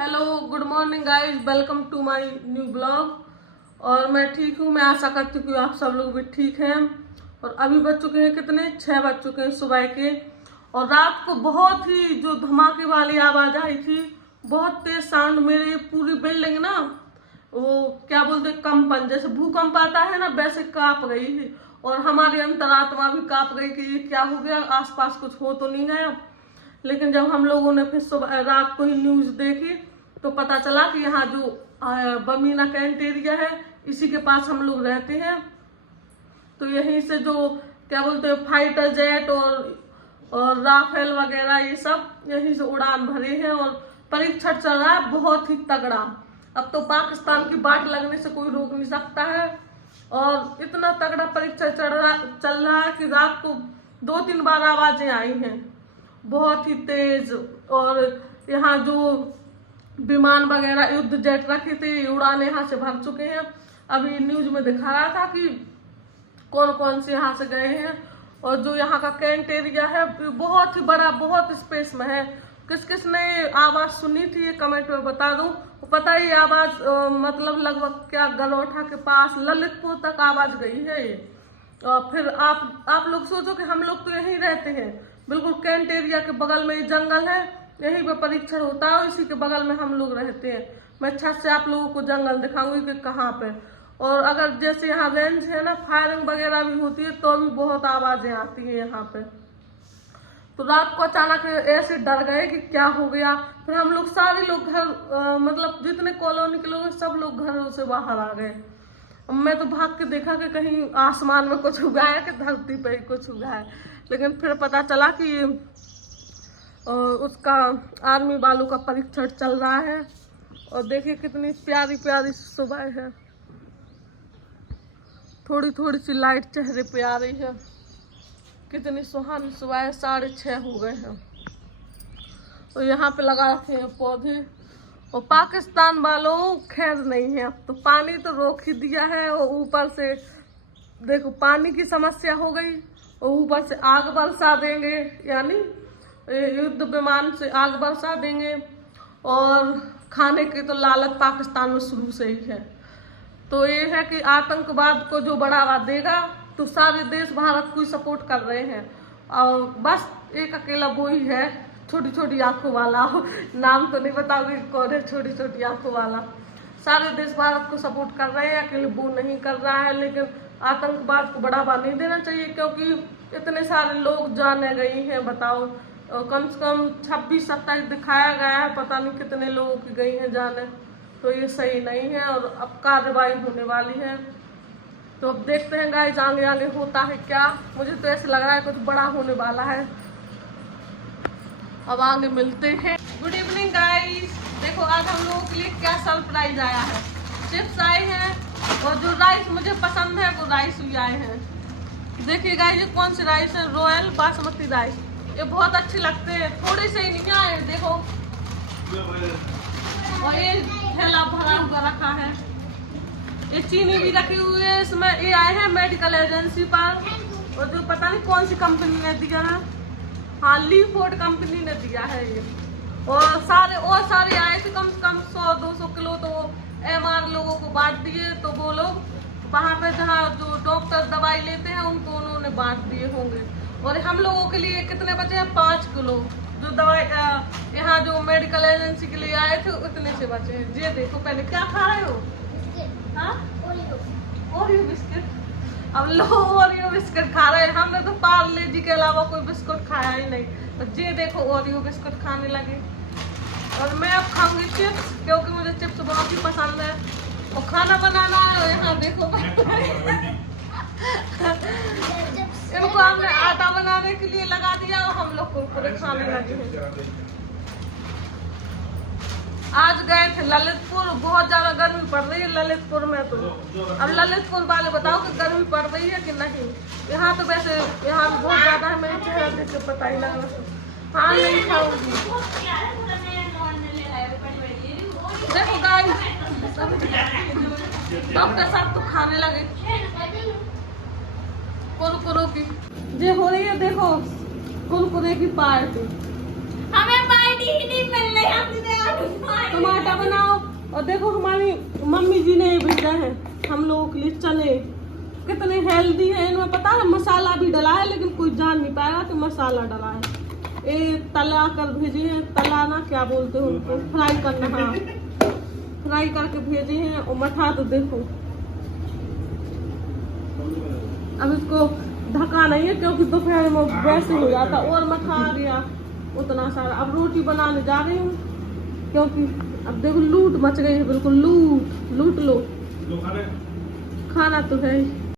Hello good morning guys, welcome to my new blog. और मैं ठीक हूँ। मैं आशा करती हूँ कि आप सब लोग भी ठीक हैं। और अभी बज चुके हैं कितने 6 बज चुके हैं सुबह के। और रात को बहुत ही जो धमाके वाली आवाज़ आई थी, बहुत तेज साउंड। मेरी पूरी बिल्डिंग ना वो क्या बोलते कंपन, जैसे भूकंप आता है ना, वैसे कांप गई थी। और हमारी अंतरात्मा भी कांप गई कि ये क्या हो गया, आसपास कुछ हो तो नहीं गया। लेकिन जब हम लोगों ने फिर सुबह रात को ही न्यूज देखी तो पता चला कि यहाँ जो बमीना कैंट एरिया है, इसी के पास हम लोग रहते हैं। तो यहीं से जो क्या बोलते हैं फाइटर जेट और राफेल वगैरह ये सब यहीं से उड़ान भरे हैं। और परीक्षण चल रहा है बहुत ही तगड़ा। अब तो पाकिस्तान की बाट लगने से कोई रोक नहीं सकता है। और इतना तगड़ा परीक्षण चल रहा है कि रात को 2-3 बार आवाजें आई हैं बहुत ही तेज। और यहाँ जो विमान वगैरह युद्ध जेट रखे थे, उड़ान यहाँ से भर चुके हैं। अभी न्यूज में दिखा रहा था कि कौन कौन से यहाँ से गए हैं। और जो यहाँ का कैंट एरिया है बहुत ही बड़ा, बहुत स्पेस में है। किस किस ने आवाज सुनी थी ये कमेंट में बता दूं। पता ही आवाज मतलब लगभग क्या गलौठा के पास ललितपुर तक आवाज गई है ये। और फिर आप लोग सोचो कि हम लोग तो यहीं रहते हैं, बिल्कुल कैंट एरिया के बगल में ये जंगल है, यहीं पे परीक्षण होता है। इसी के बगल में हम लोग रहते हैं। मैं छत से आप लोगों को जंगल दिखाऊंगी कि कहाँ पे। और अगर जैसे यहाँ रेंज है ना, फायरिंग वगैरह भी होती है तो भी बहुत आवाजें आती है यहाँ पे। तो रात को अचानक ऐसे डर गए कि क्या हो गया। फिर हम लोग सारे लोग घर मतलब जितने कॉलोनी के लोग हैं सब लोग घरों से बाहर आ गए। मैं तो भाग के देखा कि कहीं आसमान में कुछ उगा है कि धरती पे ही कुछ उगा है। लेकिन फिर पता चला कि उसका आर्मी वालों का परीक्षण चल रहा है। और देखिए कितनी प्यारी प्यारी सुबह है, थोड़ी थोड़ी सी लाइट चेहरे पे आ रही है। कितनी सुहानी सुबह है, 6:30 हो गए हैं। तो यहाँ पे लगा रखे हैं पौधे। और पाकिस्तान वालों खैर नहीं है, अब तो पानी तो रोक ही दिया है। और ऊपर से देखो पानी की समस्या हो गई, और ऊपर से आग बरसा देंगे, यानी युद्ध विमान से आग बरसा देंगे। और खाने की तो लालच पाकिस्तान में शुरू से ही है। तो ये है कि आतंकवाद को जो बढ़ावा देगा तो सारे देश भारत को ही सपोर्ट कर रहे हैं। और बस एक अकेला वो ही है, छोटी छोटी आंखों वाला। नाम तो नहीं बताओगे कौन है छोटी छोटी आंखों वाला। सारे देश भारत को सपोर्ट कर रहे हैं, अकेले वो नहीं कर रहा है। लेकिन आतंकवाद को बढ़ावा नहीं देना चाहिए, क्योंकि इतने सारे लोग जाने गई हैं। बताओ, कम से कम 26-27 दिखाया गया है, पता नहीं कितने लोगों की गई हैं जाने। तो ये सही नहीं है और अब कार्रवाई होने वाली है। तो अब देखते हैं गाइस आगे आगे होता है क्या। मुझे तो ऐसे लग रहा है कुछ बड़ा होने वाला है। अब आगे मिलते हैं। गुड इवनिंग गाइस, देखो आज हम लोगों के लिए क्या सरप्राइज आया है। चिप्स आए हैं और जो राइस मुझे पसंद है वो राइस भी आए हैं। देखिए गाइस ये कौन सी राइस है, रॉयल बासमती राइस। ये बहुत अच्छे लगते हैं, थोड़े से ही नहीं आए देखो। और ये थैला भरा हुआ रखा है। ये चीनी भी रखी हुई है इसमें। ये आए हैं मेडिकल एजेंसी पर, और जो पता नहीं कौन सी कंपनी ने दिया है, हाँ लीफोर्ड कंपनी ने दिया है ये। और सारे आए थे, कम से कम 100-200 किलो। तो MR लोगों को बांट दिए। तो वो लोग वहाँ पे जहाँ जो डॉक्टर दवाई लेते हैं उनको उन्होंने बांट दिए होंगे। और हम लोगों के लिए कितने बचे हैं, 5 किलो जो दवाई यहाँ जो मेडिकल एजेंसी के लिए आए थे उतने से बचे हैं। ये देखो, पहले क्या खा रहे हो? हाँ ओरियो बिस्किट। अब लोग ओरियो बिस्किट खा रहे हैं। हमने तो पार्ले जी के अलावा कोई बिस्कुट खाया ही नहीं। तो ये देखो ओरियो बिस्कुट खाने लगे। और मैं अब खाऊंगी चिप्स, क्योंकि मुझे चिप्स बहुत ही पसंद है। और खाना बनाना है यहाँ देखो। इनको हमने आटा बनाने के लिए लगा दिया और हम लोग कुरकुरे खाने लगे हैं। आज गए थे ललितपुर, बहुत ज्यादा गर्मी पड़ रही है ललितपुर में। तो अब ललितपुर वाले बताओ कि गर्मी पड़ रही है कि नहीं। यहाँ तो वैसे यहाँ बहुत ज्यादा है, मेरे चेहरा देख के पता ही लग रहा। हाँ नहीं खाऊंगी। देखो गाइस डॉक्टर साहब तो खाने लगे कुरकुरों की। ये हो रही है देखो कुरकुरे की पार्टी। हमें रोटी ही नहीं मिल रही हमसे। टमाटर बनाओ। और देखो हमारी मम्मी जी ने भेजा है हम लोगों के लिए चने, कितने हेल्दी है। इनमें पता है मसाला भी डला है, लेकिन कोई जान नहीं पाएगा कि मसाला डला है। ये तला कर भेजे हैं, तला ना क्या बोलते हैं उनको, फ्राई करना। हाँ, फ्राई करके भेजे हैं। और मठा तो देखो, अब इसको ढका नहीं है क्योंकि दोपहर में वैसे हो जाता। और मठा आ गया उतना सारा। अब रोटी बनाने जा रही हूँ क्योंकि अब देखो लूट मच गई है, बिल्कुल लूट लो। खाना तो है ही।